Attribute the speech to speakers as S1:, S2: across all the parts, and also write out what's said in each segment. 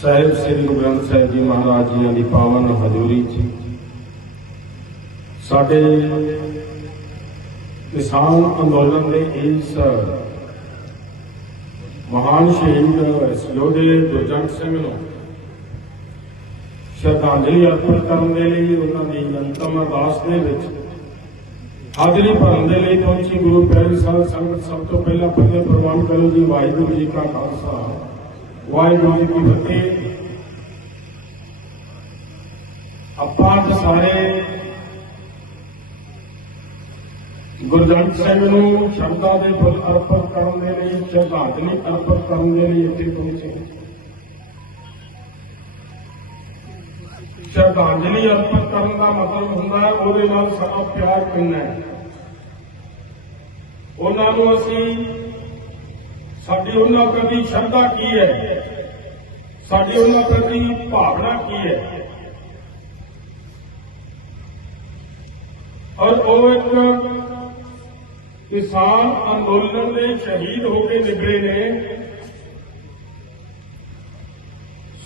S1: ਸਾਹਿਬ ਸ੍ਰੀ ਗੁਰੂ ਗ੍ਰੰਥ ਸਾਹਿਬ ਜੀ ਮਹਾਰਾਜ ਜੀਆਂ ਦੀ ਪਾਵਨ ਹਜ਼ੂਰੀ 'ਚ। ਸਾਡੇ ਕਿਸਾਨ ਅੰਦੋਲਨ ਦੇ ਇਸ ਮਹਾਨ ਸ਼ਹੀਦ ਯੋਧੇ ਗੁਰਜੰਟ ਸਿੰਘ ਨੂੰ ਸ਼ਰਧਾਂਜਲੀ ਅਰਪਿਤ ਕਰਨ ਦੇ ਲਈ, ਉਹਨਾਂ ਦੀ ਅੰਤਮ ਅਰਦਾਸ ਦੇ ਵਿੱਚ ਹਾਜ਼ਰੀ ਭਰਨ ਦੇ ਲਈ ਪਹੁੰਚੀ ਗੁਰੂ ਪਿਆਰੀ ਸਾਹਿਬ ਸੰਗਤ ਸਭ ਤੋਂ ਪਹਿਲਾਂ ਪਹਿਲੇ ਪ੍ਰਵਾਨ ਕਰੋ ਜੀ, ਵਾਹਿਗੁਰੂ ਜੀ ਕਾ ਖਾਲਸਾ। ਵਾਹਿਗੁਰੂ ਜੀ ਕੀ ਫਤਿਹ। ਆਪਾਂ ਸਾਰੇ ਗੁਰਜੰਟ ਸਿੰਘ ਨੂੰ ਸ਼ਬਦਾਂ ਦੇ ਫੁੱਲ ਅਰਪਣ ਕਰਨ ਦੇ ਲਈ, ਸ਼ਰਧਾਂਜਲੀ ਅਰਪਣ ਕਰਨ ਦੇ ਲਈ ਇੱਥੇ ਪਹੁੰਚੇ ਸ਼ਰਧਾਂਜਲੀ ਅਰਪਣ ਕਰਨ ਦਾ ਮਤਲਬ ਹੁੰਦਾ ਹੈ, ਉਹਦੇ ਨਾਲ ਸਾਡਾ ਪਿਆਰ ਕਿੰਨਾ ਹੈ। ਉਹਨਾਂ ਨੂੰ ਅਸੀਂ ਸਾਡੀ ਉਹਨਾਂ ਪ੍ਰਤੀ ਸ਼ਰਧਾ ਕੀ ਹੈ? ਸਾਡੀ ਉਹਨਾਂ ਪ੍ਰਤੀ ਭਾਵਨਾ ਕੀ ਹੈ? ਔਰ ਉਹ ਇੱਕ ਕਿਸਾਨ ਅੰਦੋਲਨ ਦੇ ਸ਼ਹੀਦ ਹੋ ਕੇ ਨਿਕਲੇ ਨੇ।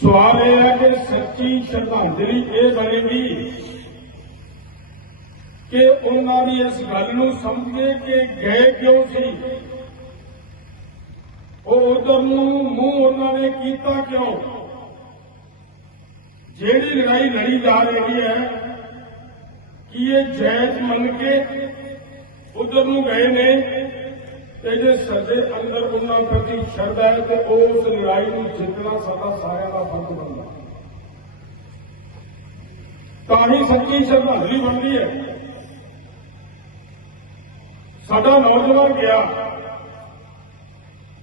S1: ਸਵਾਲ ਇਹ ਹੈ ਕਿ ਸੱਚੀ ਸ਼ਰਧਾਂਜਲੀ ਇਹ ਬਣੇਗੀ ਕਿ ਉਹਨਾਂ ਦੀ ਇਸ ਗੱਲ ਨੂੰ ਸਮਝੇ ਕਿ ਗਏ ਕਿਉਂ ਸੀ? ਉਹ ਉਧਰ ਨੂੰ ਮੂੰਹ ਉਹਨਾਂ ਨੇ ਕੀਤਾ ਕਿਉਂ? ਜਿਹੜੀ ਲੜਾਈ ਲੜੀ ਜਾ ਰਹੀ ਹੈ, ਕਿ ਇਹ ਜਾਇਜ਼ ਮੰਨ ਕੇ ਉਧਰ ਨੂੰ ਗਏ ਨੇ? ਤੇ ਜੇ ਸਾਡੇ ਅੰਦਰ ਉਹਨਾਂ ਪ੍ਰਤੀ ਸ਼ਰਧਾ ਹੈ ਤੇ ਉਸ ਲੜਾਈ ਨੂੰ ਜਿੱਤਣਾ ਸਾਡਾ ਸਾਰਿਆਂ ਦਾ ਫਰਜ਼ ਬਣਦਾ। ਤਾਂ ਹੀ ਸੱਚੀ ਸ਼ਰਧਾਂਜਲੀ ਬਣਦੀ ਹੈ। ਸਾਡਾ ਨੌਜਵਾਨ ਗਿਆ।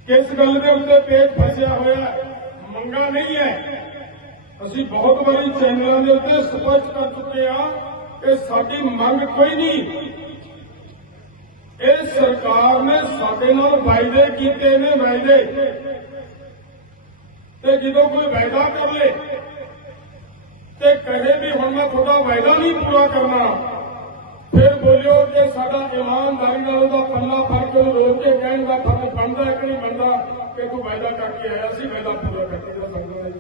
S1: ਕਿਸ ਗੱਲ ਦੇ ਉੱਤੇ ਪੇਟ ਫਸਿਆ ਹੋਇਆ ਹੈ? ਮੰਗਾ ਨਹੀਂ ਹੈ। ਅਸੀਂ ਬਹੁਤ ਵਾਰੀ ਚੈਨਲਾਂ ਦੇ ਉੱਤੇ ਸਪਸ਼ਟ ਕਰ ਚੁੱਕੇ ਆ ਕਿ ਸਾਡੀ ਮੰਗ ਕੋਈ ਨਹੀਂ। ਇਹ ਸਰਕਾਰ ਨੇ ਸਾਡੇ ਨਾਲ ਵਾਅਦੇ ਕੀਤੇ ਨੇ ਵਾਅਦੇ। ਤੇ ਜਦੋਂ ਕੋਈ ਵਾਅਦਾ ਕਰ ਲੇ, ਤੇ ਕਹੇ ਵੀ ਹੁਣ ਮੈਂ ਤੁਹਾਡਾ ਵਾਅਦਾ ਨਹੀਂ ਪੂਰਾ ਕਰਨਾ। ਬੋਲਿਓ ਕਿ ਸਾਡਾ ਇਮਾਨਦਾਰੀ ਨਾਲ ਉਹਦਾ ਪੱਲਾ ਫੜ ਕੇ ਉਹ ਰੋਕ ਕੇ ਕਹਿਣ ਦਾ ਫਰਜ਼ ਬਣਦਾ ਹੈ ਕਿ ਨਹੀਂ ਬਣਦਾ, ਕਿ ਤੂੰ ਵਾਅਦਾ ਕਰਕੇ ਆਇਆ ਸੀ, ਵਾਅਦਾ ਪੂਰਾ ਕਰਕੇ ਦਾ ਸਕਦਾ ਹੈ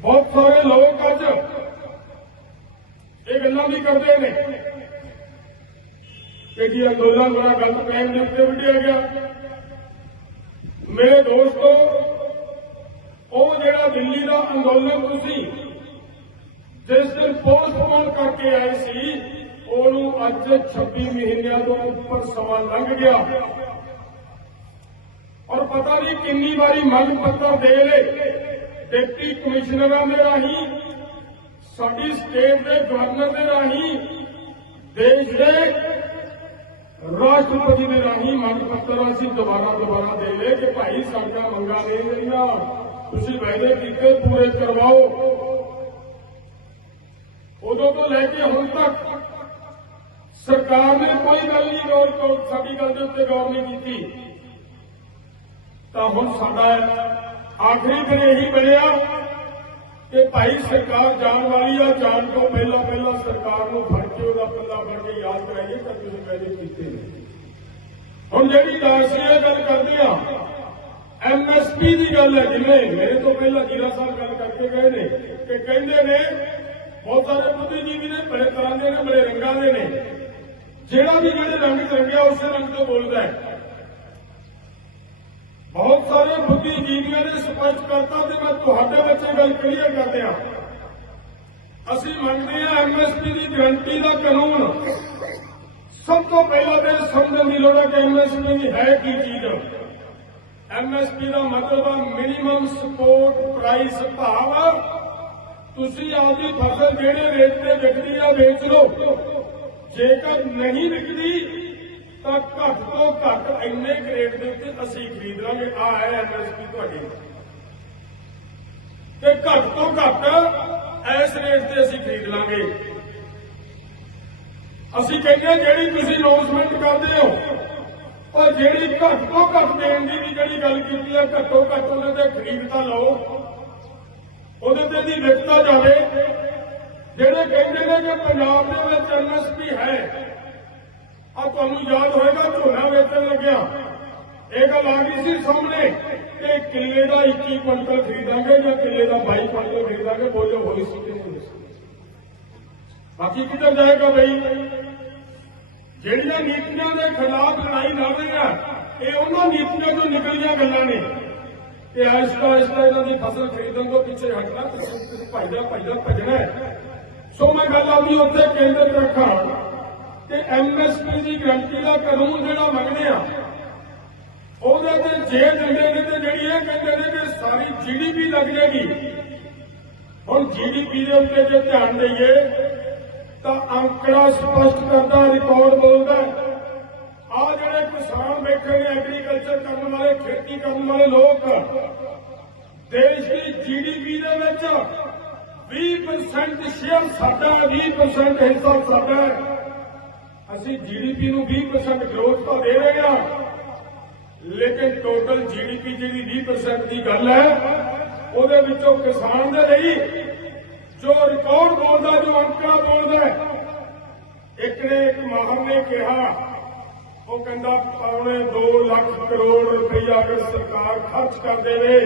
S1: ਬਹੁਤ ਸਾਰੇ ਲੋਕ ਅੱਜ ਇਹ ਗੱਲਾਂ ਵੀ ਕਰਦੇ ਨੇ ਕਿ ਜੀ ਅੰਦੋਲਨ ਬੜਾ ਗਲਤ ਟਾਈਮ ਦੇ ਉੱਤੇ ਵਿੱਢਿਆ ਗਿਆ। ਮੇਰੇ ਦੋਸਤੋ, ਉਹ ਜਿਹੜਾ ਦਿੱਲੀ ਦਾ ਅੰਦੋਲਨ ਤੁਸੀਂ, ਜਿਸ ਦਿਨ ਪੋਸਟਪੋਨ ਕਰਕੇ ਆਏ ਸੀ, ਉਹਨੂੰ ਅੱਜ 26 ਮਹੀਨਿਆਂ ਤੋਂ ਉੱਪਰ ਸਮਾਂ ਲੰਘ ਗਿਆ। ਔਰ ਪਤਾ ਨਹੀਂ ਕਿੰਨੀ ਵਾਰੀ ਮੰਗ ਪੱਤਰ ਦੇ ਲਏ। ਡਿਪਟੀ ਕਮਿਸ਼ਨਰਾਂ ਦੇ ਰਾਹੀਂ, ਸਾਡੀ ਸਟੇਟ ਦੇ ਗਵਰਨਰ ਦੇ ਰਾਹੀਂ, ਦੇਸ਼ ਦੇ ਰਾਸ਼ਟਰਪਤੀ ਦੇ ਰਾਹੀਂ ਮੰਗ ਪੱਤਰ ਅਸੀਂ ਦੁਬਾਰਾ ਦੁਬਾਰਾ ਦੇ ਲਏ ਕਿ ਭਾਈ ਸਾਡਾ ਮੰਗਾ ਨਹੀਂ ਜਿਹੜੀਆਂ ਤੁਸੀਂ ਵਾਅਦੇ ਕੀਤੇ ਪੂਰੇ ਕਰਵਾਓ। ਉਦੋਂ ਤੋਂ ਲੈ ਕੇ ਹੁਣ ਤੱਕ ਸਰਕਾਰ ਨੇ ਕੋਈ ਗੱਲ ਨਹੀਂ ਗੌਰ ਕਰ ਸਾਡੀ ਗੱਲ ਦੇ ਉੱਤੇ ਗੌਰ ਨਹੀਂ ਕੀਤੀ। ਤਾਂ ਹੁਣ ਸਾਡਾ ਆਖਰੀ ਦਿਨ ਇਹੀ ਬਣਿਆ ਕਿ ਭਾਈ ਸਰਕਾਰ ਜਾਣ ਵਾਲੀ ਆ, ਜਾਣ ਤੋਂ ਪਹਿਲਾਂ ਪਹਿਲਾਂ ਸਰਕਾਰ ਨੂੰ ਫੜ ਕੇ ਉਹਦਾ ਪੱਲਾ ਫੜ ਕੇ ਯਾਦ ਕਰਾਈਏ ਤਾਂ ਤੁਸੀਂ ਪਹਿਲੇ ਕੀਤੇ ਨੇ। ਹੁਣ ਜਿਹੜੀ ਅਸੀਂ ਗੱਲ ਕਰਦੇ ਆ ਐਮਐਸਪੀ ਦੀ ਗੱਲ ਹੈ, ਜਿਵੇਂ ਮੇਰੇ ਤੋਂ ਪਹਿਲਾਂ ਜੀਰਾ ਸਾਹਿਬ ਗੱਲ ਕਰਕੇ ਗਏ ਨੇ ਕਿ ਕਹਿੰਦੇ ਨੇ ਬਹੁਤ ਸਾਰੇ ਬੁੱਧੀਜੀਵੀ ਨੇ, ਬੜੇ ਤਰ੍ਹਾਂ ਦੇ ਨੇ, ਬੜੇ ਰੰਗਾਂ ਦੇ ਨੇ। ਜਿਹੜਾ ਵੀ ਜਿਹੜੇ ਰੰਗ ਰੰਗਿਆ ਉਸੇ ਰੰਗ ਤੋਂ ਬੋਲਦਾ ਹੈ। ਬਹੁਤ ਸਾਰੇ ਬੁੱਧੀਜੀਵੀਆਂ ਨੇ ਸਪਸ਼ਟ ਕਰਤਾ ਤੇ ਮੈਂ ਤੁਹਾਡੇ ਵਿੱਚ ਇਹ ਗੱਲ ਕਲੀਅਰ ਕਰਦੇ ਆ ਅਸੀਂ ਮੰਗਦੇ ਆ ਐਮਐਸਪੀ ਦੀ ਗਰੰਟੀ ਦਾ ਕਾਨੂੰਨ ਸਭ ਤੋਂ ਪਹਿਲਾਂ ਤੇ ਇਹ ਸਮਝਣ ਦੀ ਲੋੜ ਹੈ ਕਿ ਐਮਐਸਪੀ ਹੈ ਕੀ ਚੀਜ਼। ਐਮਐਸਪੀ ਦਾ ਮਤਲਬ ਹੈ ਮਿਨੀਮਮ ਸਪੋਰਟ ਪ੍ਰਾਈਸ ਭਾਵ ਤੁਸੀਂ ਆਪਦੀ ਫਸਲ ਜਿਹੜੇ ਰੇਟ ਤੇ ਵਿਕਦੀ ਆ, ਵੇਚ ਲਓ। ਜੇਕਰ ਨਹੀਂ ਵਿਕਦੀ, ਤਾਂ ਘੱਟ ਤੋਂ ਘੱਟ ਇੰਨੇ ਗ੍ਰੇਡ ਦੇ ਉੱਤੇ ਅਸੀਂ ਖਰੀਦ ਲਾਂਗੇ। ਆ ਹੈ ਐਮਐਸਪੀ ਤੁਹਾਡੀ। ਤੇ ਘੱਟ ਤੋਂ ਘੱਟ ਇਸ ਰੇਟ ਤੇ ਅਸੀਂ ਖਰੀਦ ਲਾਂਗੇ। ਅਸੀਂ ਕਹਿੰਦੇ ਜਿਹੜੀ ਤੁਸੀਂ ਅਨਾਉਂਸਮੈਂਟ ਕਰਦੇ ਹੋ ਪਰ ਜਿਹੜੀ ਘੱਟ ਤੋਂ ਘੱਟ ਦੇਣ ਦੀ ਵੀ ਜਿਹੜੀ ਗੱਲ ਕੀਤੀ ਹੈ ਘੱਟੋ ਘੱਟ ਉਹਨਾਂ ਤੇ ਖਰੀਦ ਤਾਂ ਲਓ। ਉਹਦੇ ਤੇ ਦੀ ਵਿਕਤਾ ਜਾਵੇ, ਜਿਹੜੇ ਕਹਿੰਦੇ ਨੇ ਕਿ ਪੰਜਾਬ ਦੇ ਵਿੱਚ ਐਮਐਸਪੀ ਹੈ ਆ ਤੁਹਾਨੂੰ ਯਾਦ ਹੋਏਗਾ, ਝੋਨਾ ਵੇਚਣ ਲੱਗਿਆ। ਇਹ ਗੱਲ ਆ ਗਈ ਸੀ ਸਾਹਮਣੇ ਕਿ ਕਿੱਲੇ ਦਾ 21 ਕੁਇੰਟਲ ਖਰੀਦਾਂਗੇ ਜਾਂ ਕਿੱਲੇ ਦਾ 22 ਕੁਇੰਟਲ ਖਰੀਦਾਂਗੇ ਬੋਲੋ ਹੋਈ ਸੀ ਕਿ ਨਹੀਂ ਬਾਕੀ ਕਿੱਧਰ ਜਾਏਗਾ ਬਈ? ਜਿਹੜੀਆਂ ਨੀਤੀਆਂ ਦੇ ਖਿਲਾਫ ਲੜਾਈ ਲੜ ਰਹੇ ਆ ਇਹ ਉਹਨਾਂ ਨੀਤੀਆਂ ਤੋਂ ਨਿਕਲੀਆਂ ਗੱਲਾਂ ਨੇ। ਕਿ ਆਹਿਸਤਾ ਆਹਿਸਤਾ ਇਹਨਾਂ ਦੀ ਫਸਲ ਖਰੀਦਣ ਤੋਂ ਪਿੱਛੇ ਹਟਣਾ ਤੁਸੀਂ ਭਾਈਦਾ ਭਾਈਦਾ ਭਜਣਾ ਸੋ ਮੈਂ ਗੱਲ ਆਪਣੀ ਉੱਥੇ ਕੇਂਦਰਿਤ ਰੱਖਾਂ ਕਿ ਐਮਐਸਪੀ ਦੀ ਗਰੰਟੀ ਦਾ ਕਾਨੂੰਨ ਜਿਹੜਾ ਮੰਗਦੇ ਆ, ਉਹਦੇ ਤੇ ਜੇ ਦਿੰਦੇ ਨੇ ਤੇ ਜਿਹੜੀ ਇਹ ਕਹਿੰਦੇ ਨੇ ਕਿ ਸਾਰੀ ਜੀਡੀਪੀ ਲੱਗ ਜਾਏਗੀ। ਹੁਣ ਜੀਡੀਪੀ ਦੇ ਉੱਤੇ ਜੇ ਧਿਆਨ ਦਈਏ, ਤਾਂ ਅੰਕੜਾ ਸਪਸ਼ਟ ਕਰਦਾ ਰਿਕਾਰਡ ਬੋਲਦਾ ਕਰਨ ਵਾਲੇ, ਖੇਤੀ ਕਰਨ ਵਾਲੇ ਲੋਕ, ਦੇਸ਼ ਦੀ ਜੀਡੀਪੀ ਦੇ ਵਿੱਚ 20% ਸ਼ੇਅਰ ਸਾਡਾ 20% ਹਿੱਸਾ ਸਾਡਾ ਹੈ। ਅਸੀਂ ਜੀਡੀਪੀ ਨੂੰ 20% ਗਰੋਥ ਤਾਂ ਦੇ ਰਹੇ ਹਾਂ, ਲੇਕਿਨ ਟੋਟਲ ਜੀਡੀਪੀ ਜਿਹੜੀ 20% ਦੀ ਗੱਲ ਹੈ, ਉਹਦੇ ਵਿੱਚੋਂ ਕਿਸਾਨ ਦੇ ਲਈ ਜੋ ਰਿਕਾਰਡ ਬੋਲਦਾ, ਜੋ ਅੰਕੜਾ ਬੋਲਦਾ ਇੱਕ ਨੇ ਇੱਕ ਮਾਹਰ ਨੇ ਕਿਹਾ ਉਹ ਕਹਿੰਦਾ ਪੌਣੇ 2 ਲੱਖ ਕਰੋੜ ਰੁਪਈਆ ਅਗਰ ਸਰਕਾਰ ਖਰਚ ਕਰ ਦੇਵੇ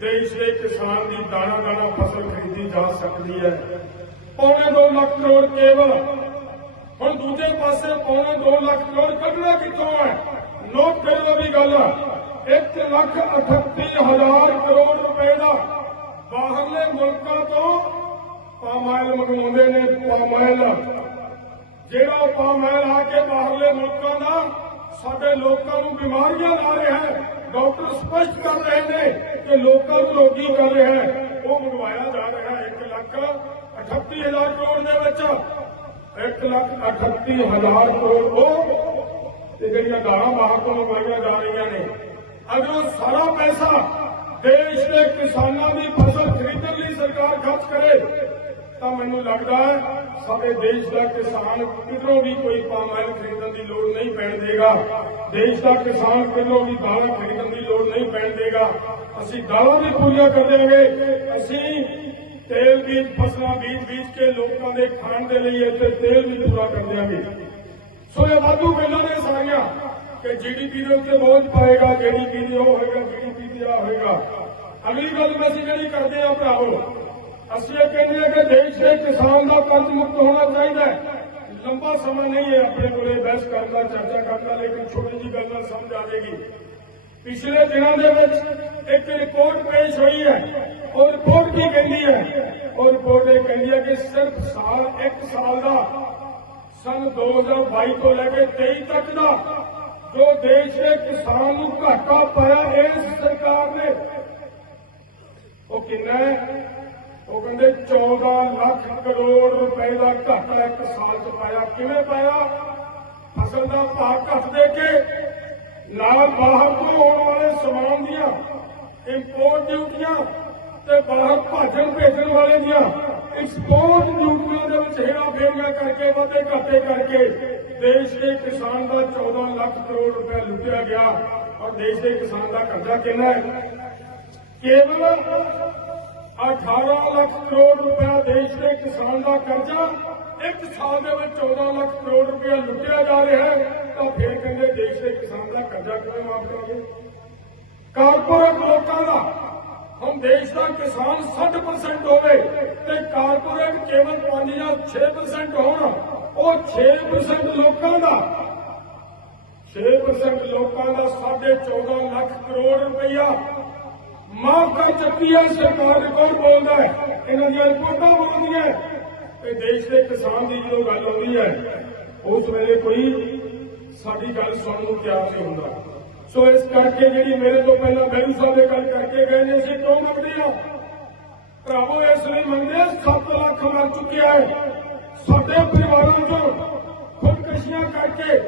S1: ਦੇਸ਼ ਦੇ ਕਿਸਾਨ ਦੀ ਦਾਣਾ ਦਾਣਾ ਫਸਲ ਖਰੀਦੀ ਜਾ ਸਕਦੀ ਹੈ। ਪੌਣੇ 2 ਲੱਖ ਕਰੋੜ ਕੇਵਲ। ਹੁਣ ਦੂਜੇ ਪਾਸੇ ਪੌਣੇ 2 ਲੱਖ ਕਰੋੜ ਕੱਢਣਾ ਕਿੱਥੋਂ ਹੈ? ਨੋਟ ਕਰਨ ਦੀ ਗੱਲ 1 ਲੱਖ 38 ਹਜ਼ਾਰ ਕਰੋੜ ਰੁਪਏ ਦਾ ਬਾਹਰਲੇ ਮੁਲਕਾਂ ਤੋਂ ਪਾਮਾਇਲ ਮੰਗਵਾਉਂਦੇ ਨੇ, ਪਾਮਾਇਲ ਜਿਹੜਾ ਪਾਮਾਇਲ ਆ ਕੇ ਬਾਹਰਲੇ ਮੁਲਕਾਂ ਦਾ, ਸਾਡੇ ਲੋਕਾਂ ਨੂੰ ਬਿਮਾਰੀਆਂ ਲਾ ਰਿਹਾ ਹੈ। ਡਾਕਟਰ ਸਪਸ਼ਟ ਕਰ ਰਹੇ ਨੇ ਕਿ ਲੋਕਾਂ ਨੂੰ ਰੋਗੀ ਕਰ ਰਿਹਾ ਹੈ। ਉਹ ਮੰਗਵਾਇਆ ਜਾ ਰਿਹਾ ਹੈ 1 ਲੱਖ 38 ਹਜ਼ਾਰ ਕਰੋੜ ਦੇ ਵਿੱਚ। 1 ਲੱਖ 38 ਹਜ਼ਾਰ ਕਰੋੜ ਉਹ ਤੇ ਜਿਹੜੀਆਂ ਗਾਲਾਂ ਬਾਹਰ ਤੋਂ ਮੰਗਵਾਈਆਂ ਜਾ ਰਹੀਆਂ ਨੇ। ਅਗਰ ਉਹ ਸਾਰਾ ਪੈਸਾ ਦੇਸ਼ ਦੇ ਕਿਸਾਨਾਂ ਦੀ ਫਸਲ ਖਰੀਦਣ ਲਈ ਸਰਕਾਰ ਖਰਚ ਕਰੇ ਤਾਂ ਮੈਨੂੰ ਲੱਗਦਾ ਸਾਡੇ ਦੇਸ਼ ਦਾ ਕਿਸਾਨ ਕਿਧਰੋਂ ਵੀ ਕੋਈ ਪਾਮਾਇਲ ਖਰੀਦਣ ਦੀ ਲੋੜ ਨਹੀਂ ਪੈਣ ਦੇਗਾ। ਦੇਸ਼ ਦਾ ਕਿਸਾਨ ਕਿਧਰੋਂ ਵੀ ਦਾਲਾਂ ਖਰੀਦਣ ਦੀ ਲੋੜ ਨਹੀਂ ਪੈਣ ਦੇਗਾ। ਅਸੀਂ ਦਾਲਾਂ ਵੀ ਪੂਰੀਆਂ ਕਰ ਦੇਵਾਂਗੇ ਅਸੀਂ ਤੇਲ ਬੀਜ, ਫਸਲਾਂ ਬੀਜ ਬੀਜ ਕੇ ਲੋਕਾਂ ਦੇ ਖਾਣ ਦੇ ਲਈ ਇੱਥੇ ਤੇਲ ਵੀ ਪੂਰਾ ਕਰ ਦੇਵਾਂਗੇ ਸੋ ਇਹ ਵਾਧੂ ਗੱਲਾਂ ਨੇ ਸਾਰੀਆਂ ਕਿ ਜੀਡੀਪੀ ਦੇ ਉੱਤੇ ਬੋਝ ਪਾਏਗਾ ਜੀਡੀਪੀ ਦੀ ਉਹ ਹੋਏਗਾ ਜੀਡੀਪੀ ਦੀ ਆ ਹੋਏਗਾ। ਅਗਲੀ ਗੱਲ ਮੈਂ ਅਸੀਂ ਜਿਹੜੀ ਕਰਦੇ ਆ ਭਰਾਵੋ ਅਸੀਂ ਇਹ ਕਹਿੰਦੇ ਹਾਂ ਕਿ ਦੇਸ਼ ਦੇ ਕਿਸਾਨ ਦਾ ਕਰਜ਼ ਮੁਕਤ ਹੋਣਾ ਚਾਹੀਦਾ ਹੈ। ਲੰਬਾ ਸਮਾਂ ਨਹੀਂ ਹੈ ਆਪਣੇ ਕੋਲੇ ਬਹਿਸ ਕਰਨ ਦਾ, ਚਰਚਾ ਕਰਨ ਦਾ, ਲੇਕਿਨ ਛੋਟੀ ਜੀ ਗੱਲ ਨਾਲ ਸਮਝ ਆ ਜਾਏਗੀ। ਪਿਛਲੇ ਦਿਨਾਂ ਦੇ ਵਿੱਚ ਇੱਕ ਰਿਪੋਰਟ ਪੇਸ਼ ਹੋਈ ਹੈ। ਉਹ ਰਿਪੋਰਟ ਕੀ ਕਹਿੰਦੀ ਹੈ? ਉਹ ਰਿਪੋਰਟ ਇਹ ਕਹਿੰਦੀ ਹੈ ਕਿ ਸਿਰਫ ਸਾਲ, ਇੱਕ ਸਾਲ ਦਾ ਸਨ 2022 ਤੋਂ ਲੈ ਕੇ 23 ਤੱਕ ਦਾ ਜੋ ਦੇਸ਼ ਦੇ ਕਿਸਾਨ ਨੂੰ ਘਾਟਾ ਪਾਇਆ, ਇਸ ਸਰਕਾਰ ਨੇ। ਉਹ ਕਿੰਨਾ ਹੈ? ਉਹ ਕਹਿੰਦੇ 14 ਲੱਖ ਕਰੋੜ ਰੁਪਏ ਦਾ ਘਾਟਾ ਇੱਕ ਸਾਲ ਚ ਪਾਇਆ। ਕਿਵੇਂ ਪਾਇਆ? ਫਸਲ ਦਾ ਭਾਅ ਘੱਟ ਦੇ ਕੇ ਨਾਲ ਬਾਹਰ ਤੋਂ ਆਉਣ ਵਾਲੇ ਸਮਾਨ ਦੀਆਂ ਇੰਪੋਰਟ ਡਿਊਟੀਆਂ ਤੇ ਬਾਹਰ ਭਾਜਣ ਭੇਜਣ ਵਾਲੇ ਦੀਆਂ ਐਕਸਪੋਰਟ ਡਿਊਟੀਆਂ ਦੇ ਵਿੱਚ ਹੇਰਾ ਫੇਰੀਆਂ ਕਰਕੇ, ਵਾਧੇ ਘਾਟੇ ਕਰਕੇ ਦੇਸ਼ ਦੇ ਕਿਸਾਨ ਦਾ 14 ਲੱਖ ਕਰੋੜ ਰੁਪਏ ਲੁੱਟਿਆ ਗਿਆ। ਔਰ ਦੇਸ਼ ਦੇ ਕਿਸਾਨ ਦਾ ਕਰਜ਼ਾ ਕਿੰਨਾ ਹੈ? ਕੇਵਲ 18 ਲੱਖ ਕਰੋੜ ਰੁਪਏ ਦੇਸ਼ ਦੇ ਕਿਸਾਨ ਦਾ ਕਰਜ਼ਾ, ਇੱਕ ਸਾਲ ਦੇ ਵਿੱਚ 14 ਲੱਖ ਕਰੋੜ ਰੁਪਏ ਲੁੱਟਿਆ ਜਾ ਰਿਹਾ ਹੈ, ਤਾਂ ਫਿਰ ਕਹਿੰਦੇ ਦੇਸ਼ ਦੇ ਕਿਸਾਨ ਦਾ ਕਰਜ਼ਾ ਕਿਵੇਂ ਮਾਫ ਕਰਾਂਗੇ? ਕਾਰਪੋਰੇਟ ਲੋਕਾਂ ਦਾ, ਹੁਣ ਦੇਸ਼ ਦਾ ਕਿਸਾਨ 60% ਹੋਵੇ ਤੇ ਕਾਰਪੋਰੇਟ ਕੇਵਲ 5 ਜਾਂ 6% ਹੋਣ, ਉਹ 6% ਲੋਕਾਂ ਦਾ। 6% ਲੋਕਾਂ ਦਾ 14.5 ਲੱਖ ਕਰੋੜ ਰੁਪਈਆ ਮਾਫ ਕਰ ਚੁੱਕੀ ਹੈ ਸਰਕਾਰ ਰਿਕਾਰਡ ਬੋਲਦਾ ਹੈ? ਇਹਨਾਂ ਦੀਆਂ ਰਿਪੋਰਟਾਂ ਬੋਲਦੀਆਂ ਤੇ ਦੇਸ਼ ਦੇ ਕਿਸਾਨ ਦੀ ਜਦੋਂ ਗੱਲ ਆਉਂਦੀ ਹੈ ਉਸ ਵੇਲੇ ਕੋਈ ਸਾਡੀ ਗੱਲ ਸੁਣਨ ਨੂੰ ਤਿਆਰ ਨਹੀਂ ਹੁੰਦਾ। ਸੋ ਇਸ ਕਰਕੇ ਜਿਹੜੀ ਮੇਰੇ ਤੋਂ ਪਹਿਲਾਂ ਬੈਰੂ ਸਾਹਿਬ ਇਹ ਗੱਲ ਕਰਕੇ ਗਏ ਨੇ ਅਸੀਂ ਕਿਉਂ ਮੰਗਦੇ ਹਾਂ? ਭਰਾਵੋ ਇਸ ਲਈ ਮੰਗਦੇ ਹਾਂ, 7 ਲੱਖ ਮਰ ਚੁੱਕਿਆ ਹੈ। ਸਾਡੇ ਪਰਿਵਾਰਾਂ ਚੋਂ ਖੁਦਕਸ਼ੀਆਂ ਕਰਕੇ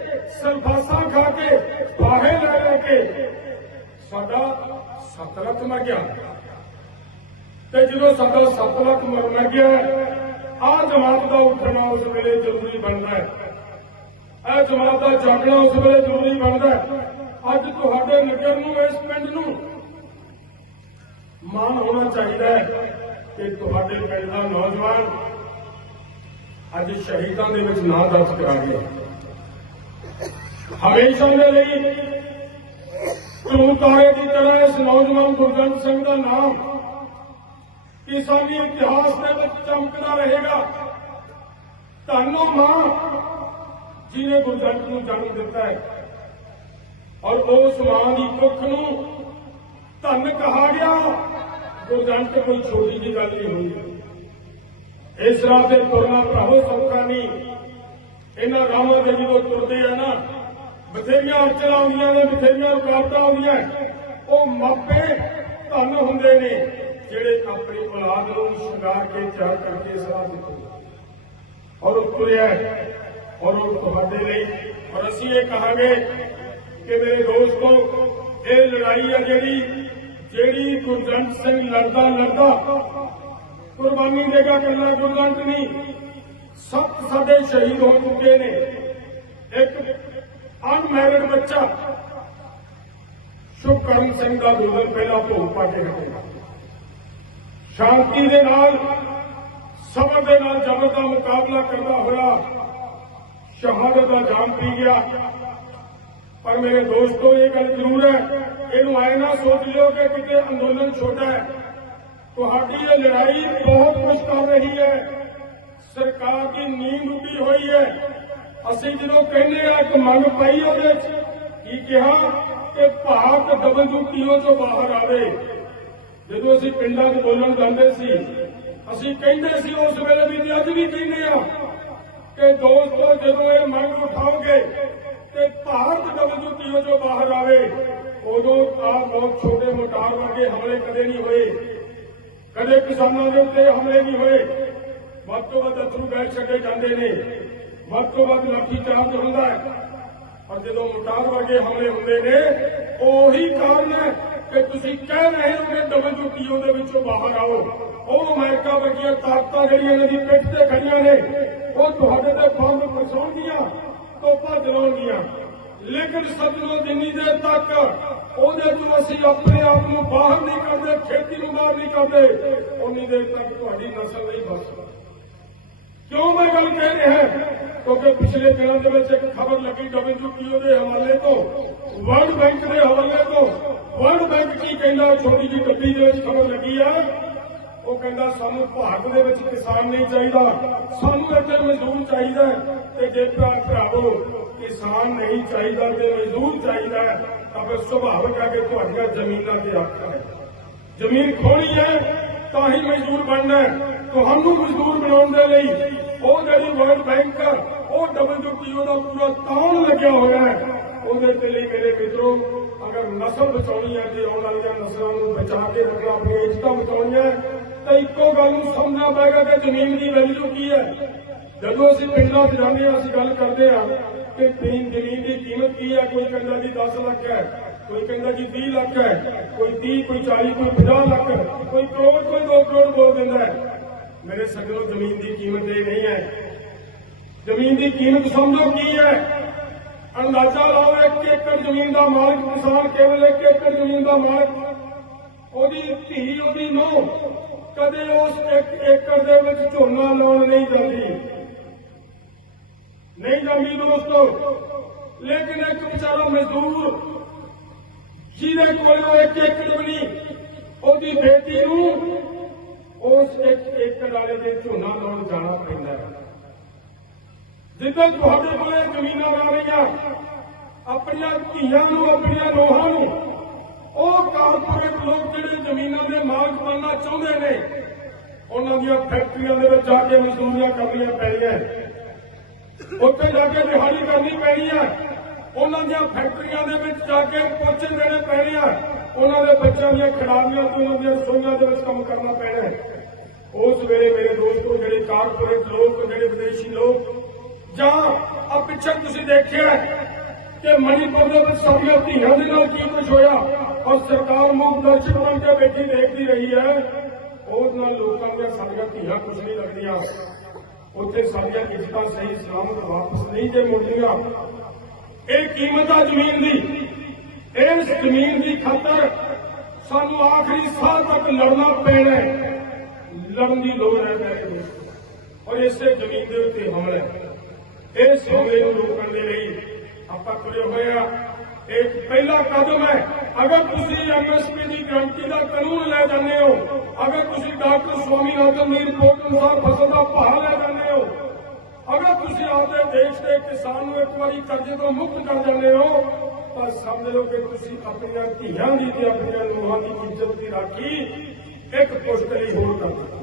S1: ਸਲਫਾਸਾਂ ਖਾ ਕੇ ਬਾਹੇ ਲੈ ਲੈ ਕੇ ਸਾਡਾ 7 ਲੱਖ ਮਰ ਗਿਆ। ਤੇ ਜਦੋਂ ਸਾਡਾ 7 ਲੱਖ ਮਰ ਮਰ ਗਿਆ ਆ ਜਮਾਤ ਦਾ ਉੱਠਣਾ ਉਸ ਵੇਲੇ ਜ਼ਰੂਰੀ ਬਣਦਾ ਹੈ। ਇਹ ਜਮਾਤ ਦਾ ਜਾਗਣਾ ਉਸ ਵੇਲੇ ਜ਼ਰੂਰੀ ਬਣਦਾ ਹੈ। ਅੱਜ ਤੁਹਾਡੇ ਨਗਰ ਨੂੰ, ਇਸ ਪਿੰਡ ਨੂੰ ਮਾਣ ਹੋਣਾ ਚਾਹੀਦਾ ਹੈ ਕਿ ਤੁਹਾਡੇ ਪਿੰਡ ਦਾ ਨੌਜਵਾਨ ਅੱਜ ਸ਼ਹੀਦਾਂ ਦੇ ਵਿੱਚ ਨਾਂ ਦਰਜ ਕਰਾ ਗਿਆ। ਹਮੇਸ਼ਾ ਦੇ ਲਈ ਧਰੂ ਤਾਰੇ ਦੀ ਤਰ੍ਹਾਂ ਇਸ ਨੌਜਵਾਨ ਗੁਰਜੰਟ ਸਿੰਘ ਦਾ ਨਾਮ ਕਿਸਾਨੀ ਇਤਿਹਾਸ ਦੇ ਵਿੱਚ ਚਮਕਦਾ ਰਹੇਗਾ। ਧੰਨੋ ਮਾਂ ਜਿਹਨੇ ਗੁਰਜੰਟ ਨੂੰ ਜਨਮ ਦਿੱਤਾ ਹੈ। ਔਰ ਉਸ ਮਾਂ ਦੀ ਕੁੱਖ ਨੂੰ ਧੰਨ ਕਹਾ ਗਿਆ ਗੁਰਜੰਟ ਕੋਈ ਛੋਟੀ ਜਿਹੀ ਗੱਲ ਨਹੀਂ ਹੋਈ। ਇਸ ਰਾਹ ਤੇ ਤੁਰਨਾ ਭਰਾਵੋ ਸੌਖਾ ਨਹੀਂ। ਇਹਨਾਂ ਰਾਹਾਂ ਦੇ ਜਦੋਂ ਤੁਰਦੇ ਆ ਨਾ ਬਥੇਰੀਆਂ ਅੜਚਣਾਂ ਆਉਂਦੀਆਂ ਨੇ, ਬਥੇਰੀਆਂ ਰੁਕਾਵਟਾਂ ਆਉਂਦੀਆਂ ਉਹ ਮਾਪੇ ਧੰਨ ਹੁੰਦੇ ਨੇ, ਜਿਹੜੇ ਆਪਣੀ ਔਲਾਦ ਨੂੰ ਸ਼ਿੰਗਾਰ ਕੇ ਤਿਆਰ ਕਰਕੇ ਇਸ ਰਾਹ ਔਰ ਉਹ ਤੁਰਿਆ ਔਰ ਉਹ ਤੁਹਾਡੇ ਲਈ। ਔਰ ਅਸੀਂ ਇਹ ਕਹਾਂਗੇ ਕਿ ਮੇਰੇ ਦੋਸਤੋ, ਇਹ ਲੜਾਈ ਆ ਜਿਹੜੀ ਜਿਹੜੀ ਗੁਰਜੰਟ ਸਿੰਘ ਲੜਦਾ ਲੜਦਾ ਕੁਰਬਾਨੀ ਦੇਗਾ ਕੱਲਾ ਗੁਰਜੰਟ ਨਹੀਂ, ਸੱਤ ਸਾਡੇ ਸ਼ਹੀਦ ਹੋ ਚੁੱਕੇ ਨੇ। ਇੱਕ ਅਨਮੈਰਿਡ ਬੱਚਾ। ਸ਼ੁਭਕਰਨ ਸਿੰਘ ਦਾ ਦੁਲਨ ਪਹਿਲਾ ਭੋਗ ਪਾ ਕੇ ਹਟੇਗਾ ਸ਼ਾਂਤੀ ਦੇ ਨਾਲ, ਸਬਰ ਦੇ ਨਾਲ ਜ਼ਬਰ ਦਾ ਮੁਕਾਬਲਾ ਕਰਦਾ ਹੋਇਆ ਸ਼ਹਾਦਤ ਦਾ ਜਾਮ ਪੀ ਗਿਆ। ਪਰ ਮੇਰੇ ਦੋਸਤੋ, ਇਹ ਗੱਲ ਜ਼ਰੂਰ ਹੈ, ਇਹਨੂੰ ਆਏ ਨਾ ਸੋਚ ਲਿਓ ਕਿ ਕਿਤੇ ਅੰਦੋਲਨ ਛੋਟਾ ਹੈ। ਤੁਹਾਡੀ ਇਹ ਲੜਾਈ ਬਹੁਤ ਕੁਝ ਕਰ ਰਹੀ ਹੈ। ਸਰਕਾਰ ਦੀ ਨੀਂਦ ਉੱਡੀ ਹੋਈ ਹੈ। ਅਸੀਂ ਜਦੋਂ ਕਹਿੰਦੇ ਆ ਇੱਕ ਮੰਗ ਪਾਈ ਉਹਦੇ ਵਿੱਚ, ਕੀ ਕਿਹਾ ਕਿ ਭਾਰਤ ਡਬਲਯੂਟੀਓ ਤੋਂ ਬਾਹਰ ਆਵੇ। ਜਦੋਂ ਅਸੀਂ ਪਿੰਡਾਂ 'ਚ ਬੋਲਣ ਜਾਂਦੇ ਸੀ, ਅਸੀਂ ਕਹਿੰਦੇ ਸੀ ਉਸ ਵੇਲੇ ਵੀ ਤੇ ਅੱਜ ਵੀ ਕਹਿੰਦੇ ਆ ਕਿ ਦੋਸਤੋ, ਜਦੋਂ ਇਹ ਮੰਗ ਉਠਾਓਗੇ ਤੇ ਭਾਰਤ ਡਬਲਯੂਟੀਓ ਤੋਂ ਬਾਹਰ ਆਵੇ, ਉਦੋਂ ਤਾਂ ਬਹੁਤ ਛੋਟੇ ਮੋਟਾਰ ਵਰਗੇ ਹਮਲੇ ਕਦੇ ਨਹੀਂ ਹੋਏ। ਕਦੇ ਕਿਸਾਨਾਂ ਦੇ ਉੱਤੇ ਹਮਲੇ ਨਹੀਂ ਹੋਏ। ਵੱਧ ਤੋਂ ਵੱਧ ਅਥਰੂ ਗੈਸ ਛੱਡੇ ਜਾਂਦੇ ਨੇ। ਵੱਧ ਤੋਂ ਵੱਧ ਲਾਠੀ ਚਾਰਜ ਹੁੰਦਾ ਹੈ। ਪਰ ਜਦੋਂ ਮੁਟਾਰ ਵਰਗੇ ਹਮਲੇ ਹੁੰਦੇ ਨੇ, ਉਹੀ ਕਾਰਨ ਹੈ ਕਿ ਤੁਸੀਂ ਕਹਿ ਰਹੇ ਹੋ ਕਿ ਡਬਲਯੂਟੀਓ ਦੇ ਵਿੱਚੋਂ ਬਾਹਰ ਆਓ। ਉਹ ਅਮਰੀਕਾ ਵਰਗੀਆਂ ਤਾਕਤਾਂ ਜਿਹੜੀਆਂ ਇਹਨਾਂ ਦੀ ਪਿੱਠ ਤੇ ਖੜੀਆਂ ਨੇ, ਉਹ ਤੁਹਾਡੇ ਤੇ ਬੰਬ ਫਸਾਉਣਗੀਆਂ ਤੋਪਾਂ ਚਲਾਉਣਗੀਆਂ ਲੇਕਿਨ ਸਤਿਗੁਰੂ ਜਿੰਨੀ ਦੇਰ ਤੱਕ ਉਹਦੇ ਤੋਂ ਅਸੀਂ ਆਪਣੇ ਆਪ ਨੂੰ ਬਾਹਰ ਨਹੀਂ ਕਰਦੇ, ਖੇਤੀ ਨੂੰ ਬਾਹਰ ਨਹੀਂ ਕਰਦੇ, ਉਨੀ ਦੇਰ ਤੱਕ ਤੁਹਾਡੀ ਨਸਲ ਨਹੀਂ ਬਚ ਕਿਉਂ ਮੈਂ ਗੱਲ ਕਹਿ ਰਿਹਾ ਕਿਉਂਕਿ ਪਿਛਲੇ ਦਿਨਾਂ ਦੇ ਵਿੱਚ ਇੱਕ ਖਬਰ ਲੱਗੀ ਡਬਲਯੂਟੀਓ ਦੇ ਹਵਾਲੇ ਤੋਂ ਵਰਲਡ ਬੈਂਕ ਦੇ ਹਵਾਲੇ ਤੋਂ। ਵਰਲਡ ਬੈਂਕ ਕੀ ਕਹਿੰਦਾ? ਛੋਟੀ ਜਿਹੀ ਡੱਬੀ ਦੇ ਵਿੱਚ ਖਬਰ ਲੱਗੀ ਆ। ਉਹ ਕਹਿੰਦਾ, ਸਾਨੂੰ ਭਾਰਤ ਦੇ ਵਿੱਚ ਕਿਸਾਨ ਨਹੀਂ ਚਾਹੀਦਾ। ਸਾਨੂੰ ਇੱਥੇ ਮਜ਼ਦੂਰ ਚਾਹੀਦਾ ਤੇ ਜੇ ਭਰਾ ਭਰਾਵੋ, ਕਿਸਾਨ ਨਹੀਂ ਚਾਹੀਦਾ ਤੇ ਮਜ਼ਦੂਰ ਚਾਹੀਦਾ ਤਾਂ ਫਿਰ ਸੁਭਾਵਿਕ ਹੈ ਕਿ ਤੁਹਾਡੀਆਂ ਜ਼ਮੀਨਾਂ ਤੇ ਹੱਕ ਹੈ ਜ਼ਮੀਨ ਖੋਣੀ ਹੈ, ਤਾਂ ਹੀ ਮਜ਼ਦੂਰ ਬਣਨਾ ਹੈ। ਤੁਹਾਨੂੰ ਮਜ਼ਦੂਰ ਬਣਾਉਣ ਦੇ ਲਈ ਉਹ ਜਿਹੜੀ ਵਰਲਡ ਬੈਂਕ ਉਹ ਡਬਲਯੂਟੀਓ ਦਾ ਪੂਰਾ ਤਾਣ ਲੱਗਿਆ ਹੋਇਆ ਹੈ। ਉਹਦੇ ਤੇ ਲਈ ਮੇਰੇ ਮਿੱਤਰੋ, ਅਗਰ ਨਸਲ ਬਚਾਉਣੀ ਹੈ ਤੇ ਆਉਣ ਵਾਲੀਆਂ ਨਸਲਾਂ ਨੂੰ ਬਚਾ ਕੇ ਰੱਖਣਾ ਆਪਣੀਆਂ ਇੱਜ਼ਤਾਂ ਬਚਾਉਣੀਆਂ ਤਾਂ ਇੱਕੋ ਗੱਲ ਨੂੰ ਸਮਝਣਾ ਪਏਗਾ ਕਿ ਜ਼ਮੀਨ ਦੀ ਵੈਲਿਊ ਕੀ ਹੈ। ਜਦੋਂ ਅਸੀਂ ਪਿੰਡਾਂ 'ਚ ਜਾਂਦੇ ਹਾਂ, ਅਸੀਂ ਗੱਲ ਕਰਦੇ ਹਾਂ ਕਿ ਜ਼ਮੀਨ ਜ਼ਮੀਨ ਦੀ ਕੀਮਤ ਕੀ ਹੈ? ਕੋਈ ਕਹਿੰਦਾ ਜੀ 10 ਲੱਖ ਹੈ, ਕੋਈ ਕਹਿੰਦਾ ਜੀ 20 ਲੱਖ ਹੈ, ਕੋਈ 30 ਕੋਈ 40 ਕੋਈ 50 ਲੱਖ ਕੋਈ ਕਰੋੜ, ਕੋਈ 2 ਕਰੋੜ ਬੋਲ ਦਿੰਦਾ ਹੈ। ਮੇਰੇ ਸਗੋਂ ਜ਼ਮੀਨ ਦੀ ਕੀਮਤ ਇਹ ਨਹੀਂ ਹੈ। ਜ਼ਮੀਨ ਦੀ ਕੀਮਤ ਸਮਝੋ ਕੀ ਹੈ? ਅੰਦਾਜ਼ਾ ਲਾਓ, ਇੱਕ ਏਕੜ ਜ਼ਮੀਨ ਦਾ ਮਾਲਕ ਕਿਸਾਨ ਕੇਵਲ ਇੱਕ ਏਕੜ ਜ਼ਮੀਨ ਦਾ ਮਾਲਕ। ਉਹਦੀ ਧੀ, ਉਹਦੀ ਨੂੰਹ, ਕਦੇ ਉਸ ਇੱਕ ਏਕੜ ਦੇ ਵਿੱਚ ਝੋਨਾ ਲਾਉਣ ਨਹੀਂ ਜਾਂਦੀ। ਨਹੀਂ ਜਾਂਦੀ ਦੋਸਤੋ। ਲੇਕਿਨ ਇੱਕ ਵਿਚਾਰਾ ਮਜ਼ਦੂਰ, ਜਿਹਦੇ ਕੋਲ ਉਹ ਇੱਕ ਏਕੜ ਵੀ ਨਹੀਂ, ਉਹਦੀ ਬੇਟੀ ਨੂੰ ਉਸ ਇੱਕ ਏਕੜ ਵਾਲੇ ਦੇ ਝੋਨਾ ਲਾਉਣ ਜਾਣਾ ਪੈਂਦਾ ਹੈ। ਜਿੱਦਾਂ ਤੁਹਾਡੇ ਕੋਲੇ ਜ਼ਮੀਨਾਂ ਆ ਰਹੀਆਂ, ਆਪਣੀਆਂ ਧੀਆਂ ਨੂੰ, ਆਪਣੀਆਂ ਨੋਹਾਂ ਨੂੰ, ਉਹ ਕਾਰਪੋਰੇਟ ਲੋਕ ਜਿਹੜੇ ਜ਼ਮੀਨਾਂ ਦੇ ਮਾਲਕ ਬਣਨਾ ਚਾਹੁੰਦੇ ਨੇ, ਉਹਨਾਂ ਦੀਆਂ ਫੈਕਟਰੀਆਂ ਦੇ ਵਿੱਚ ਜਾ ਕੇ ਮਜ਼ਦੂਰੀਆਂ ਕਰਨੀਆਂ ਪੈਣੀਆਂ ਉੱਥੇ ਜਾ ਕੇ ਦਿਹਾੜੀ ਕਰਨੀ ਪੈਣੀ ਆ ਉਹਨਾਂ ਦੀਆਂ ਫੈਕਟਰੀਆਂ ਦੇ ਵਿੱਚ ਜਾ ਕੇ ਪੋਚੇ ਦੇਣੇ ਪੈਣੇ ਆ। ਉਹਨਾਂ ਦੇ ਬੱਚਿਆਂ ਦੀਆਂ ਖਿਡਾਰੀਆਂ ਤੇ ਉਹਨਾਂ ਦੀਆਂ ਰਸੋਈਆਂ ਦੇ ਵਿੱਚ ਕੰਮ ਕਰਨਾ ਪੈਣਾ ਹੈ। ਉਸ ਵੇਲੇ ਮੇਰੇ ਦੋਸਤੋ ਜਿਹੜੇ ਕਾਰਪੋਰੇਟ ਲੋਕ ਜਿਹੜੇ ਵਿਦੇਸ਼ੀ ਲੋਕ, ਜਾਂ ਆ ਪਿੱਛੇ ਤੁਸੀਂ ਦੇਖਿਆ ਕਿ ਮਨੀਪੁਰ ਦੇ ਵਿੱਚ ਸਾਡੀਆਂ ਧੀਆਂ ਦੇ ਨਾਲ ਕੀ ਕੁਝ ਹੋਇਆ? ਔਰ ਸਰਕਾਰ ਮੁੱਖ ਦਰਸ਼ਕ ਬਣ ਕੇ ਬੈਠੀ ਦੇਖਦੀ ਰਹੀ ਹੈ। ਉਸ ਨਾਲ ਲੋਕਾਂ ਦੀਆਂ ਸਾਡੀਆਂ ਧੀਆਂ ਕੁਝ ਨਹੀਂ ਲੱਗਦੀਆਂ। ਉੱਥੇ ਸਾਡੀਆਂ ਇੱਜ਼ਤਾਂ ਸਹੀ ਸਲਾਮਤ ਵਾਪਸ ਨਹੀਂ ਜੇ ਮੁੜਦੀਆਂ ਇਹ ਕੀਮਤ ਆ ਜ਼ਮੀਨ ਦੀ। ਇਸ ਜ਼ਮੀਨ ਦੀ ਖਾਤਰ ਸਾਨੂੰ ਆਖਰੀ ਸਾਹ ਤੱਕ ਲੜਨਾ ਪੈਣਾ ਹੈ। ਲੜਨ ਦੀ ਲੋੜ ਹੈ ਮੇਰੇ ਦੋਸਤੋ ਔਰ ਇਸੇ ਜ਼ਮੀਨ ਦੇ ਉੱਤੇ ਹਮਲਾ ਹੈ। ਇਸ ਹਮਲੇ ਨੂੰ ਰੋਕਣ ਦੇ ਲਈ ਆਪਾਂ ਤੁਰੇ ਹੋਏ ਆ ਇਹ ਪਹਿਲਾ ਕਦਮ ਹੈ। ਅਗਰ ਤੁਸੀਂ ਐਮਐਸਪੀ ਦੀ ਗਰੰਟੀ ਦਾ ਕਾਨੂੰਨ ਲੈ ਜਾਂਦੇ ਹੋ, ਅਗਰ ਤੁਸੀਂ ਡਾਕਟਰ ਸਵਾਮੀਨਾਥਨ ਦੀ ਰਿਪੋਰਟ ਅਨੁਸਾਰ ਫਸਲ ਦਾ ਭਾਅ ਲੈ ਜਾਂਦੇ ਹੋ, ਅਗਰ ਤੁਸੀਂ ਆਪਦੇ ਦੇਸ਼ ਦੇ ਕਿਸਾਨ ਨੂੰ ਇੱਕ ਵਾਰੀ ਕਰਜ਼ੇ ਤੋਂ ਮੁਕਤ ਕਰ ਜਾਂਦੇ ਹੋ, ਤਾਂ ਸਮਝ ਲਓ ਕਿ ਤੁਸੀਂ ਆਪਣੀਆਂ ਧੀਆਂ ਦੀ ਤੇ ਆਪਣੀਆਂ ਨੂੰਹਾਂ ਦੀ ਇੱਜ਼ਤ ਦੀ ਰਾਖੀ ਇੱਕ ਪੁਸ਼ਤਲੀ ਹੋਰ ਕਰਦੇ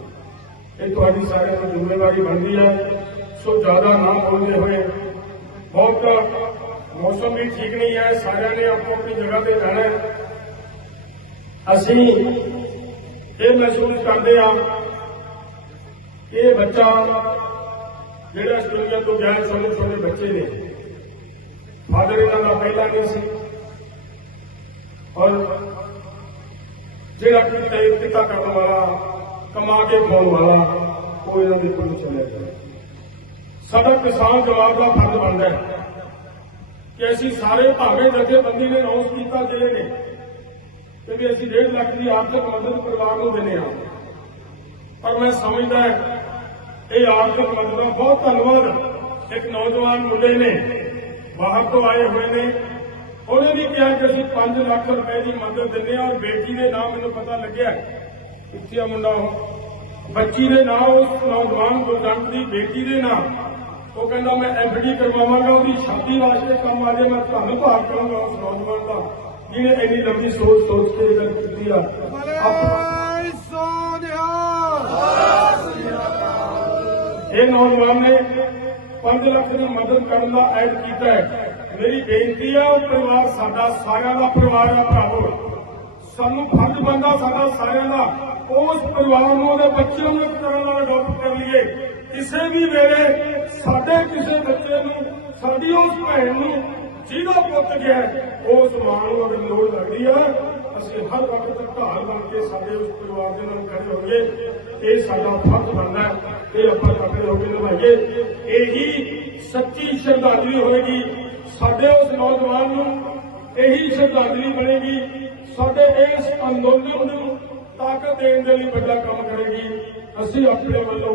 S1: ਇਹ ਤੁਹਾਡੀ ਸਾਰਿਆਂ ਦੀ ਜ਼ਿੰਮੇਵਾਰੀ ਬਣਦੀ ਹੈ। ਸੋ ਜ਼ਿਆਦਾ ਨਾ ਬੋਲਦੇ ਹੋਏ ਬਹੁਤ ਮੌਸਮ ਵੀ ਠੀਕ ਨਹੀਂ ਹੈ ਸਾਰਿਆਂ ਨੇ ਆਪੋ ਆਪਣੀ ਜਗ੍ਹਾ ਤੇ ਰਹਿਣਾ ਅਸੀਂ ਇਹ ਮਹਿਸੂਸ ਕਰਦੇ ਹਾਂ ਇਹ ਬੱਚਾ ਜਿਹੜਾ ਆਸਟ੍ਰੇਲੀਆ ਤੋਂ ਗਿਆ ਹੈ, ਛੋਟੇ ਛੋਟੇ ਬੱਚੇ ਨੇ। ਫਾਦਰ ਇਹਨਾਂ ਦਾ ਪਹਿਲਾ ਨਹੀਂ ਸੀ। ਔਰ ਜਿਹੜਾ ਕਿ ਪਿਤਾ ਕਰਨ ਵਾਲਾ ਕਮਾ ਕੇ ਖਾਣ ਵਾਲਾ ਉਹ ਇਹਨਾਂ ਦੇ ਕੋਲ ਚਲਿਆ ਗਿਆ। ਸਾਡਾ ਕਿਸਾਨ ਜਵਾਬ ਦਾ ਫਰਜ਼ ਬਣਦਾ ਹੈ ਕਿ ਅਸੀਂ ਸਾਰੇ ਭਾਵੇਂ ਜਥੇਬੰਦੀ ਨੇ ਅਨਾਉਂਸ ਕੀਤਾ ਜਿਹੜੇ ਨੇ ਕਿ ਵੀ ਅਸੀਂ 1.5 ਲੱਖ ਦੀ ਆਰਥਿਕ ਮਦਦ ਪਰਿਵਾਰ ਨੂੰ ਦਿੰਦੇ ਹਾਂ। ਪਰ ਮੈਂ ਸਮਝਦਾ ਇਹ ਆਰਥਿਕ ਮਦਦ ਦਾ ਬਹੁਤ ਧੰਨਵਾਦ ਇੱਕ ਨੌਜਵਾਨ ਮੁੰਡੇ ਨੇ ਬਾਹਰ ਤੋਂ ਆਏ ਹੋਏ ਨੇ। ਉਹਨੇ ਵੀ ਕਿਹਾ ਕਿ ਅਸੀਂ 5 ਲੱਖ ਰੁਪਏ ਦੀ ਮਦਦ ਦਿੰਦੇ ਹਾਂ ਔਰ ਬੇਟੀ ਦੇ ਨਾਮ ਮੈਨੂੰ ਪਤਾ ਲੱਗਿਆ ਕਿੱਥੇ ਆ ਮੁੰਡਾ ਉਹ। ਬੱਚੀ ਦੇ ਨਾਮ ਉਸ ਨੌਜਵਾਨ ਗੁਰਜੰਟ ਦੀ ਬੇਟੀ ਦੇ ਨਾਮ ਉਹ ਕਹਿੰਦਾ ਮੈਂ ਐਫਡੀ ਕਰਵਾਵਾਂਗਾ ਉਹਦੀ ਸ਼ਾਦੀ ਵਾਸਤੇ ਕੰਮ ਆ ਜੇ ਮੈਂ ਤੁਹਾਨੂੰ ਭਾਗ ਕਰਾਂਗਾ ਉਸ ਨੌਜਵਾਨ ਦਾ। ਜਿਹਨੇ ਇੰਨੀ ਲੰਬੀ ਸੋਚ ਸੋਚ ਕੇ ਇਹ ਗੱਲ ਕੀਤੀ ਆ। ਇਹ ਨੌਜਵਾਨ ਨੇ 5 ਲੱਖ ਦੀ ਮਦਦ ਕਰਨ ਦਾ ਐਡ ਕੀਤਾ ਹੈ। ਮੇਰੀ ਬੇਨਤੀ ਹੈ ਉਹ ਪਰਿਵਾਰ ਸਾਡਾ ਸਾਰਿਆਂ ਦਾ ਪਰਿਵਾਰ ਹੈ ਭਰਾਵੋ ਸਾਨੂੰ ਫਰਜ਼ ਬਣਦਾ ਸਾਡਾ ਸਾਰਿਆਂ ਦਾ ਉਸ ਪਰਿਵਾਰ ਨੂੰ, ਉਹਦੇ ਬੱਚਿਆਂ ਨੂੰ ਇੱਕ ਤਰ੍ਹਾਂ ਨਾਲ ਅਡਾਪਟ ਕਰ ਲਈਏ। ਕਿਸੇ ਵੀ ਵੇਲੇ ਸਾਡੇ ਕਿਸੇ ਬੱਚੇ ਨੂੰ, ਸਾਡੀ ਉਸ ਭੈਣ ਨੂੰ ਜਿਹਦਾ ਪੁੱਤ ਗਿਆ, ਉਸ ਮਾਂ ਨੂੰ ਅਗਰ ਲੋੜ ਲੱਗਦੀ ਹੈ ਅਸੀਂ ਹਰ ਵਕਤ ਘਰ ਬਣ ਕੇ ਸਾਡੇ ਉਸ ਪਰਿਵਾਰ ਦੇ ਨਾਲ ਖੜੇ ਹੋਈਏ। ਇਹ ਸਾਡਾ ਫਰਜ਼ ਬਣਦਾ ਇਹ ਆਪਾਂ ਇਕੱਠੇ ਹੋ ਕੇ ਨਿਭਾਈਏ। ਇਹੀ ਸੱਚੀ ਸ਼ਰਧਾਂਜਲੀ ਹੋਏਗੀ ਸਾਡੇ ਉਸ ਨੌਜਵਾਨ ਨੂੰ। ਇਹੀ ਸ਼ਰਧਾਂਜਲੀ ਬਣੇਗੀ ਸਾਡੇ ਇਸ ਅੰਦੋਲਨ ਨੂੰ। ਤਾਕਤ ਦੇਣ ਦੇ ਲਈ ਵੱਡਾ ਕੰਮ ਕਰੇਗੀ। ਅਸੀਂ ਆਪਣੇ ਵੱਲੋਂ,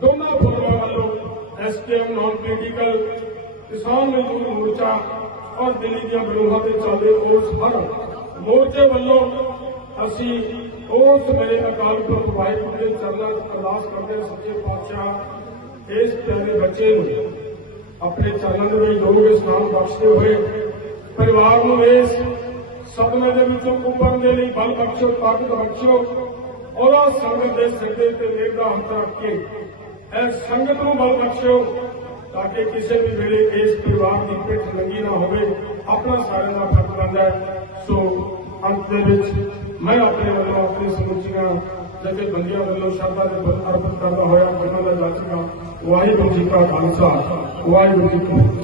S1: ਦੋਨਾਂ ਫੋਰਮਾਂ ਵੱਲੋਂ ਐਸਕੇਐਮ ਨਾਨ ਪੋਲੀਟੀਕਲ ਕਿਸਾਨ ਮਜ਼ਦੂਰ ਮੋਰਚਾ ਔਰ ਦਿੱਲੀ ਦੀਆਂ ਬਲੂਹਾਂ ਤੇ ਚੱਲਦੇ ਉਸ ਹਰ ਮੋਰਚੇ ਵੱਲੋਂ ਅਸੀਂ ਉਸ ਮੇਰੇ ਅਕਾਲ ਪੁਰਖ ਵਾਹਿਗੁਰੂ ਦੇ ਚਰਨਾਂ 'ਚ ਅਰਦਾਸ ਕਰਦੇ ਹਾਂ ਸੱਚੇ ਪਾਤਸ਼ਾਹ। ਇਸ ਪਿਆਰੇ ਬੱਚੇ ਨੂੰ ਆਪਣੇ ਚਰਨਾਂ ਦੇ ਵਿੱਚ ਲੋਕ ਇਸਲਾਮ ਬਖਸ਼ਦੇ ਹੋਏ ਪਰਿਵਾਰ ਨੂੰ ਇਸ ਸਦਮੇ ਦੇ ਵਿੱਚੋਂ ਉੱਪਰਨ ਦੇ ਲਈ ਬਲ ਬਖਸ਼ੋ, ਤਾਕਤ ਬਖਸ਼ੋ, ਉਹਦਾ ਸੰਗਤ ਦੇ ਸਿਰ ਤੇ ਮੇਰ ਦਾ ਹੱਥ ਰੱਖ ਕੇ ਇਹ ਸੰਗਤ ਨੂੰ ਬਲ ਬਖਸ਼ੋ, ਤਾਂ ਕਿ ਕਿਸੇ ਵੀ ਵੇਲੇ ਇਸ ਪਰਿਵਾਰ ਦੀ ਪਿੱਠ ਲੰਗੀ ਨਾ ਹੋਵੇ, ਆਪਣਾ ਸਾਰਿਆਂ ਦਾ ਫਰਜ਼ ਬਣਦਾ ਹੈ। ਸੋ ਅੰਤ ਦੇ ਵਿੱਚ ਮੈਂ ਆਪਣੇ ਵੱਲੋਂ ਆਪਣੀ ਸਮੁੱਚੀਆਂ ਜਥੇ ਬੰਦੀਆਂ ਵੱਲੋਂ ਸ਼ਰਧਾ ਦੇ ਫੁੱਲ ਅਰਪਣ ਕਰਦਾ ਹੋਇਆ ਉਹਨਾਂ ਦਾ ਜਾਚਗਾ ਵਾਹਿਗੁਰੂ ਜੀ ਕਾ ਖਾਲਸਾ, ਵਾਹਿਗੁਰੂ ਜੀ ਕੀ ਫਤਿਹ।